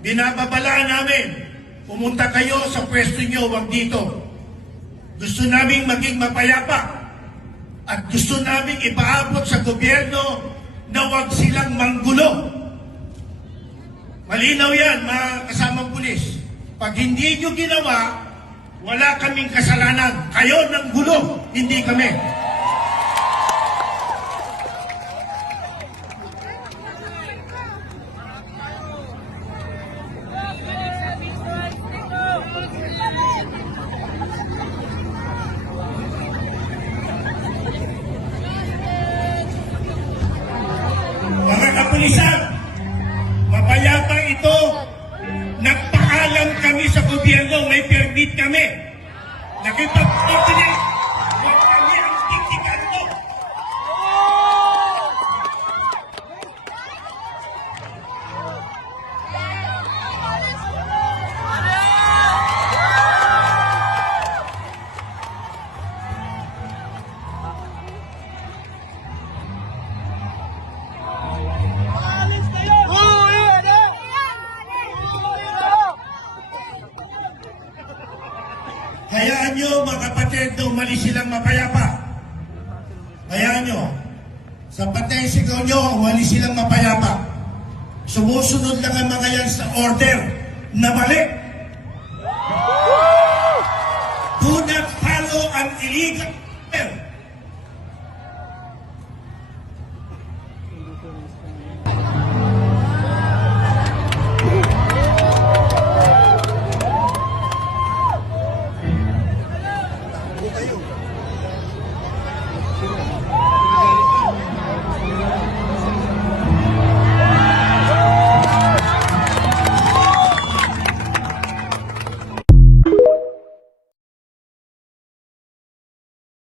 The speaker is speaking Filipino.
binababalaan namin, pumunta kayo sa pwesto nyo, wag dito. Gusto naming maging mapayapa at gusto naming ipaabot sa gobyerno na wag silang manggulo. Malinaw yan, mga kasamang pulis. Pag hindi nyo ginawa, wala kaming kasalanan. Kayo ng gulo, hindi kami. Mga kapulisan, mapayapa ito. Nagpaalam kami sa gobyerno, may permit kami. Nakipag-coordinate. Huwag kami ang tiktikan mo. Hayaan nyo, mga kapatid, na umalis silang mapayapa. Hayaan nyo. Sa patay sigaw nyo, umalis silang mapayapa. Sumusunod lang ang mga yan sa order na mali. Do not follow an illegal